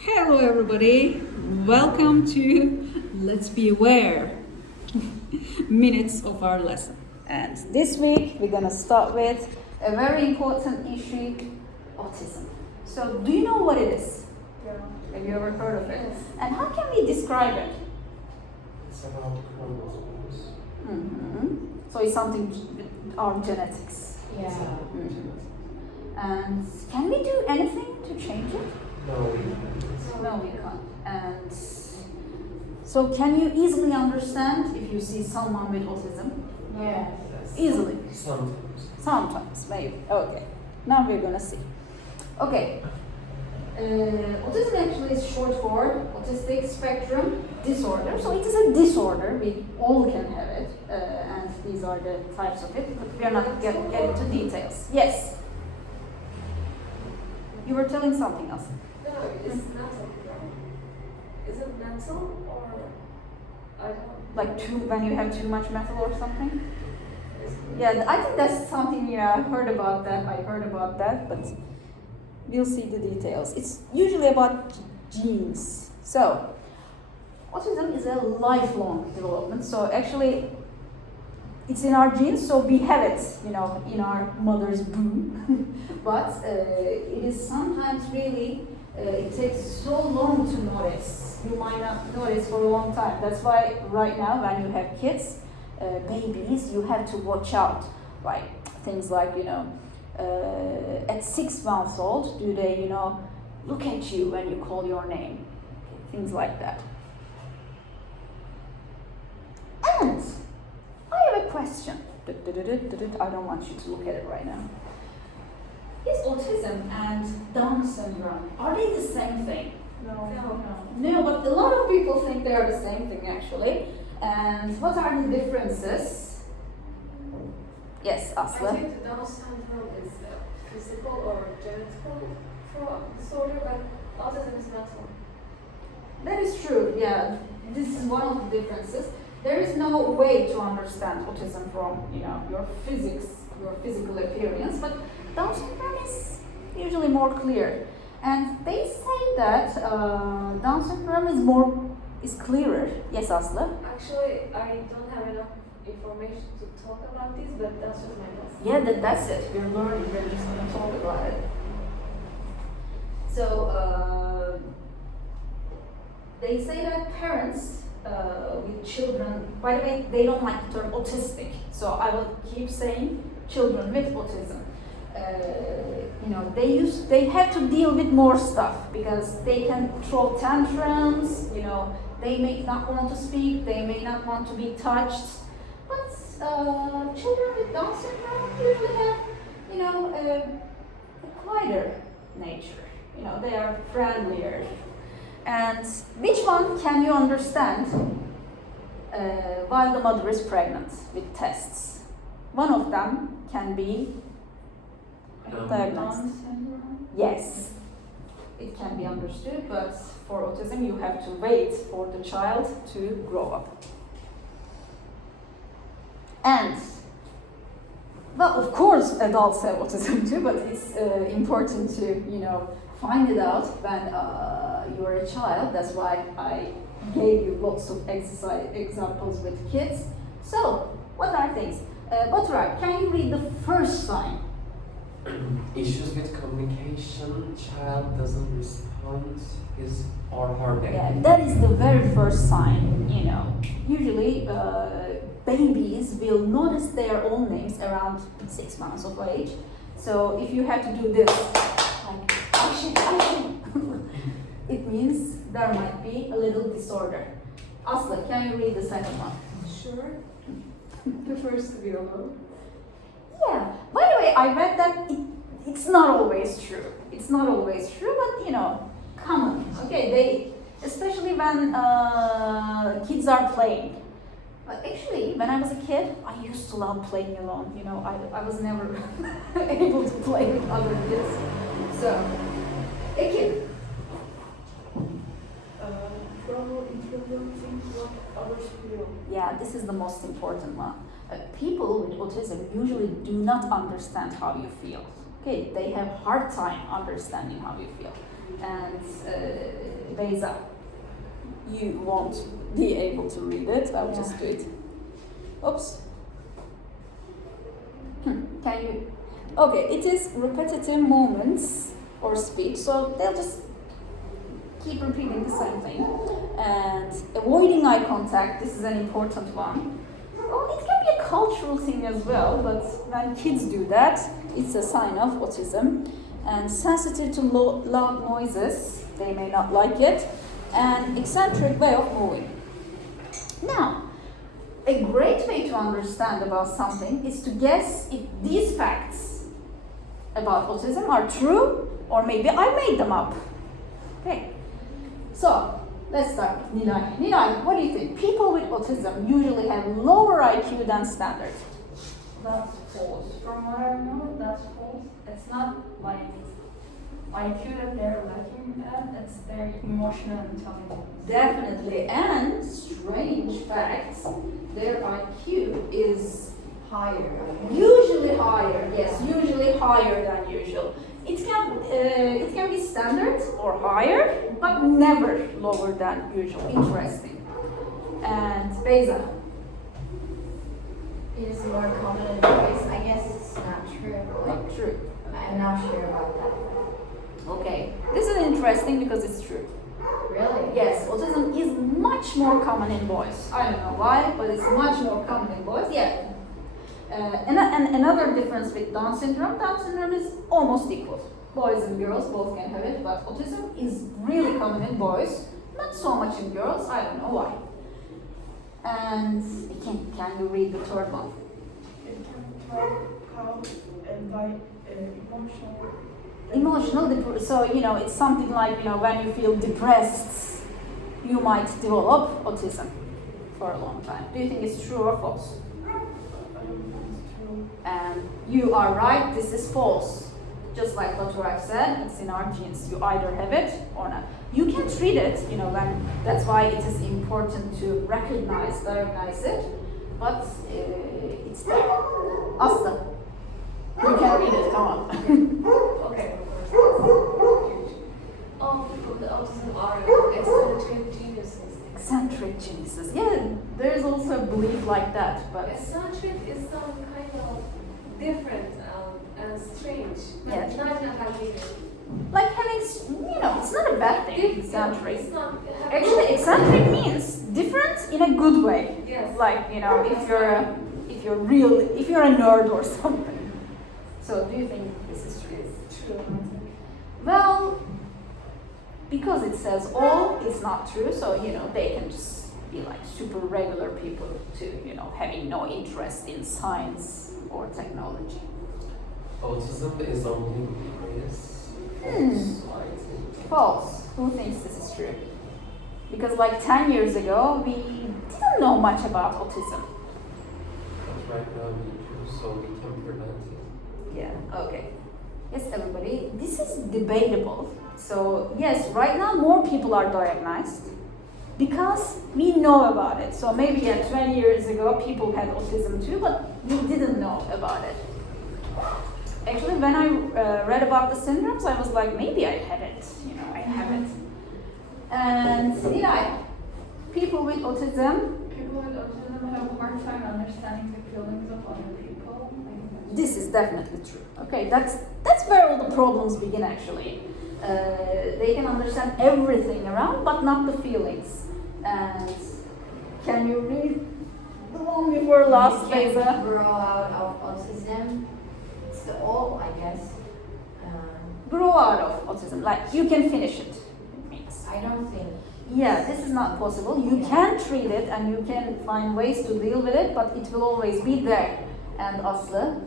Hello everybody, welcome to Let's Be Aware minutes of our lesson. And this week we're gonna start with a very important issue, autism. So do you know what it is? Yeah. Have you ever heard of it? Yes. And how can we describe it? It's about chromosomes. So it's something our genetics. Yeah. And can we do anything to change it? No. No, we can't. And so can you easily understand if you see someone with autism? Yeah. Easily. Sometimes. Sometimes, maybe. Okay. Now we're gonna see. Okay. Autism actually is short for autistic spectrum disorder. So it is a disorder. We all can have it, and these are the types of it. But we are not getting into details. Yes. You were telling something else. No, it's mental. Is it mental or I don't Like when you have too much metal or something? it's, Yeah, I think that's something. Yeah, I heard about that, but we'll see the details. It's usually about genes. So, autism is a lifelong development. So actually, it's in our genes. So we have it, in our mother's womb. But it is sometimes really. It takes so long to notice. You might not notice for a long time. That's why right now when you have kids, babies, you have to watch out. Right? Things like, at 6 months old, do they, look at you when you call your name? Things like that. And I have a question. I don't want you to look at it right now. Is autism and Down syndrome, are they the same thing? no. No, but a lot of people think they are the same thing actually. And what are the differences? Yes, I Aslı. think the Down syndrome is physical or genetical disorder, but autism is mental. That is true, yeah. This is one of the differences. There is no way to understand autism from, your physical appearance, but Down syndrome is usually more clear. And they say that Down syndrome is clearer. Yes, Aslı? Actually, I don't have enough information to talk about this, but that's just my guess. Yeah, that's it. We're learning. We're just going to talk about it. So they say that parents with children. By the way, they don't like the term autistic, so I will keep saying children with autism. They have to deal with more stuff because they can throw tantrums. They may not want to speak. They may not want to be touched. But children with Down syndrome usually have, a quieter nature. They are friendlier. And which one can you understand while the mother is pregnant with tests? One of them can be diagnosed. Yes, it can be understood, but for autism you have to wait for the child to grow up. And, well, of course adults have autism too, but it's important to, find it out when you are a child. That's why I gave you lots of examples with kids. So, what are things? Baturay, can you read the first sign? Issues with communication, child doesn't respond his or her name. Yeah, that is the very first sign, Usually, babies will notice their own names around 6 months of age. So if you have to do this, like, action, it means there might be a little disorder. Aslı, can you read the second one? Sure. Prefers to be alone. Yeah. By the way, I read that it's not always true. It's not always true, but common. Okay, especially when kids are playing. But actually, when I was a kid, I used to love playing alone. I was never able to play with other kids. So, a kid. Trouble influencing what others feel. Yeah, this is the most important one. People with autism usually do not understand how you feel. Okay, they have hard time understanding how you feel. And Beza. You won't be able to read it. I'll just do it. Oops. Can you? Okay, it is repetitive movements or speech, so they'll just keep repeating the same thing. And avoiding eye contact, this is an important one. Well, it can be a cultural thing as well, but when kids do that, it's a sign of autism. And sensitive to loud noises, they may not like it, and eccentric way of moving. Now, a great way to understand about something is to guess if these facts about autism are true, or maybe I made them up. Okay, so let's start with Nilay. Nilay, what do you think? People with autism usually have lower IQ than standard. That's false. From what I know, that's false. It's not like IQ that they're lacking at, it's their emotional intelligence. Definitely, and strange facts, their IQ is Higher. usually higher. Yes, usually higher than usual. It can be standard or higher, but never lower than usual. Interesting. And Beza. It is more common in boys. I guess it's not true. Not true. I'm not sure about that. Okay, this is interesting because it's true. Really? Yes, autism is much more common in boys. I don't know why, but it's much more common in boys. Yeah. And another difference with Down syndrome is almost equal. Boys and girls both can have it, but autism is really common in boys, not so much in girls. I don't know why. And can you read the third one? It can tell how by So it's something like when you feel depressed, you might develop autism for a long time. Do you think it's true or false? And you are right, this is false. Just like what I've said, it's in our genes. You either have it or not. You can treat it, that's why it is important to diagnose it, but it's there. Aslı, you can read it, come on. Okay. All people with autism are eccentric geniuses. Eccentric geniuses. Yeah, there's also a belief like that, but Eccentric is some kind of different and strange. Yeah. It's not in a bad way. like having, it's not a bad thing, eccentric. It's not. Actually, eccentric means different in a good way. Yes. Like, if you're a nerd or something. So, do you think this is true? It's true. Well, because it says all, it's not true. So, they can just be like super regular people too, having no interest in science or technology. Autism is only curious. False. Who thinks this is true? Because like 10 years ago, we didn't know much about autism. But right now we do, so we can prevent it. Yeah, okay. Yes, everybody, this is debatable. So yes, right now more people are diagnosed because we know about it. So maybe 20 years ago people had autism too, but we didn't know about it. Actually, when I read about the syndromes, I was like, maybe I had it, I have it. And people with autism, People with autism have a hard time understanding the feelings of other people. I think that's this is definitely true. Okay, that's where all the problems begin actually. They can understand everything around, but not the feelings. And can you read the one before last, You can Beza? grow out of autism. It's the all, I guess. Grow out of autism, like you can finish it. It means. I don't think. Yeah, this is not possible. You can treat it and you can find ways to deal with it, but it will always be there. And Aslı?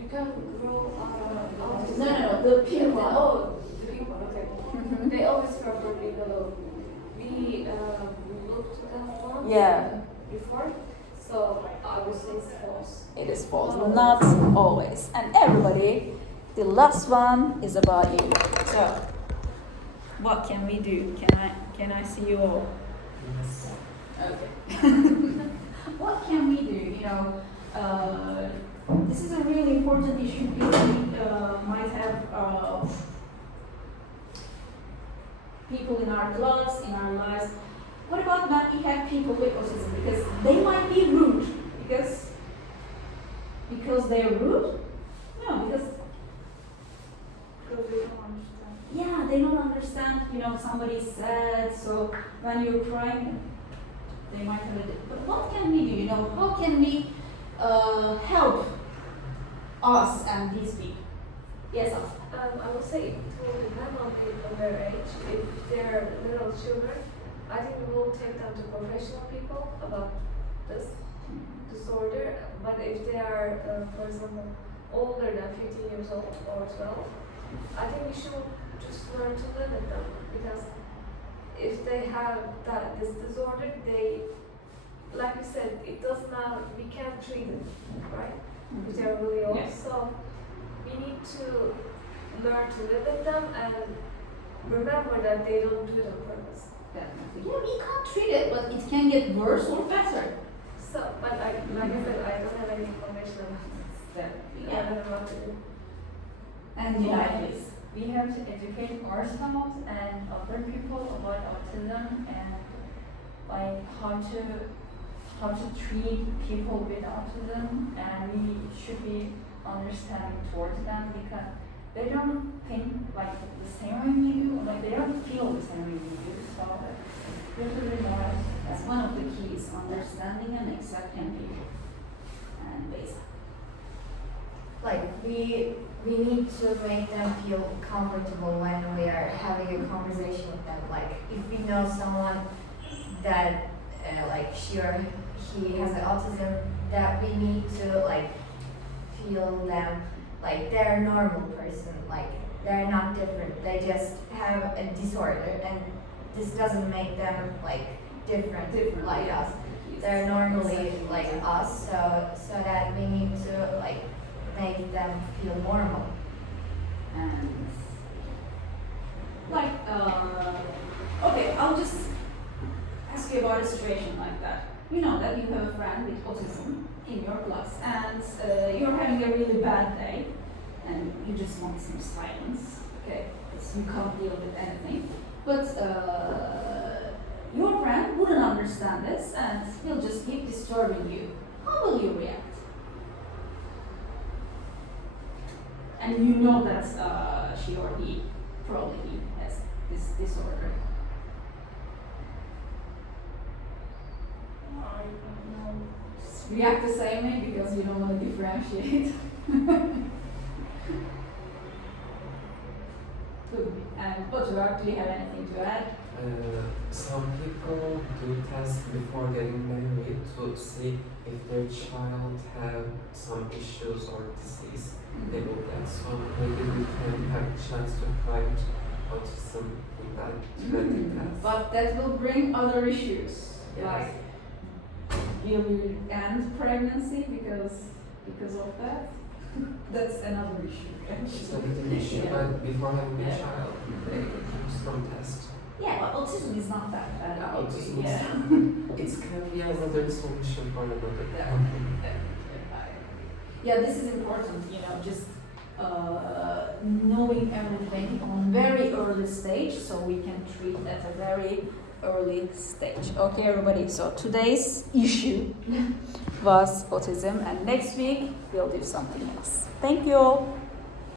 you can grow out of autism. No, the pink one. Oh, the pink one, okay. They always prefer being alone. We looked at that one Yeah. before, so I would say it's false. It is false, not always. And everybody, the last one is about you. So, what can we do? Can I see you all? Yes. Okay. What can we do? This is a really important issue because we might have people in our class, in our lives. What about when we have people with autism? Because they might be rude. Because they're rude? No, because Because they don't understand. yeah, they don't understand, somebody's sad, so when you're crying, they might have it. But what can we do, how can we help us and these people? Yes, us. I would say it will depend on their age. If they're little children, I think we will take them to professional people about this disorder. But if they are, for example, older than 15 years old or 12, I think we should just learn to live with them, because if they have this disorder, they, like you said, it doesn't matter. We can't treat it, right? If they're really old, Yes. so we need to learn to live with them and remember that they don't do it on purpose. Definitely. Yeah, we can't treat it, but it can get worse or better. So, but like I said, I don't have any information about this. Definitely. I don't know what to do. And please. We have to educate ourselves and other people about autism and like how to treat people with autism, and we should be understanding towards them, because they don't think like the same way we do, like they don't feel the same way we do. So usually That's one of the keys, understanding and accepting people. And basic. Like we need to make them feel comfortable when we are having a conversation with them. Like if we know someone that like she or he has autism, that we need to like feel them like they're a normal person, like they're not different. They just have a disorder, and this doesn't make them like different like yeah. us. They're normally like us, so that we need to like make them feel normal. And like, okay, I'll just ask you about a situation like that. You know that you have a friend with autism in your class, and you're having a really bad day, and you just want some silence, okay? Because you can't deal with anything. But your friend wouldn't understand this, and will just keep disturbing you. How will you react? And you know that she or he, probably he, has this disorder. I don't know. Just react the same way because you don't want to differentiate. Good. And but do you actually have anything to add? Some people do tests before getting married to see if their child have some issues or disease. They will get, so maybe we can have a chance to find autism in that genetic test. But that will bring other issues, Yes. like will you end pregnancy because of that? That's another issue. It's not an issue, Yeah. but before having a Yeah. child, they do some test. Yeah, but autism is not that bad. Autism is Yeah. It can be another solution for another problem. Yeah, this is important, just knowing everything on very early stage, so we can treat at a very early stage. Okay, everybody, so today's issue was autism, and next week we'll do something else. Thank you all.